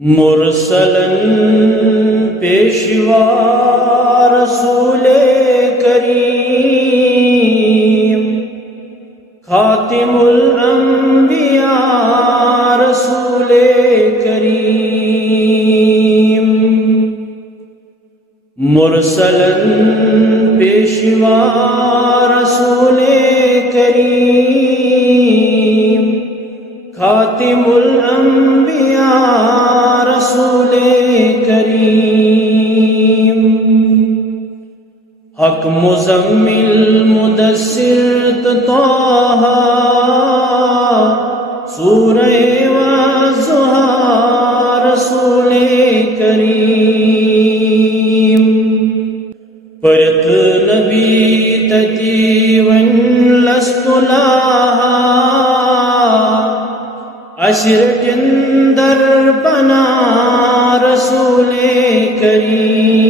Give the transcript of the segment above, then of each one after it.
مرسلاً پیشوا رسول کریم، خاتم الانبیاء رسول کریم، مرسلاً پیشوا رسول کریم، خاتم الانبیاء رسول کریم، حق مزمل مدثر طہ سورہ والضحیٰ رسول کریم، پرت نبی تتی ون لست لاہا عشر جندر بنا رسول کریم،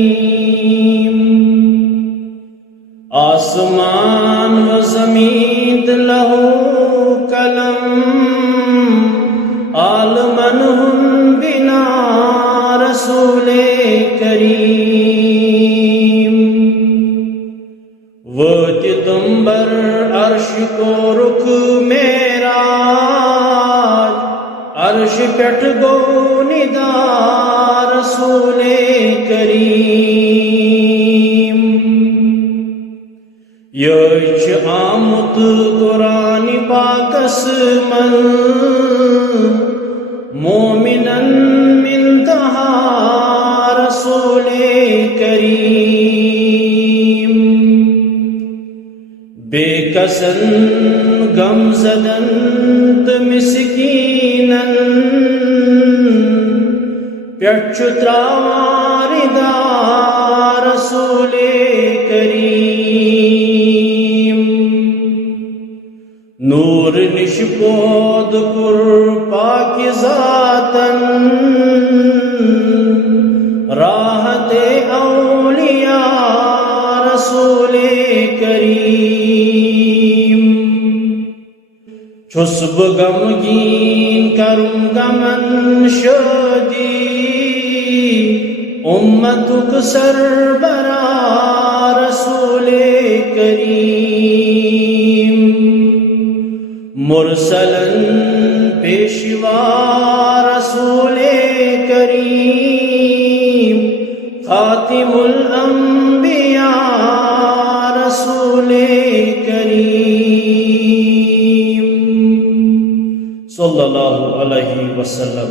آسمان و زمین لہو قلم، عالمن ہم بنا رسول کریم، وت تمبر عرش کو رخ میرا، عرش پٹھ گو ندا رسول کریم، یہ آمد قرآن پاکس من مومنن من دہا رسول کریم، بے کسن غم زدن مسکینن پٹھ تراواردا رسول کریم، نور نش پود کر پاکزاتن راحت اولیاء رسول کریم، چھس بہ غمگین کرم غمن شادی امتک سربراہ رسول کریم، مرسلاً پیشوا رسول کریم، خاتم الانبیاء رسول کریم، صلی اللہ علیہ وسلم۔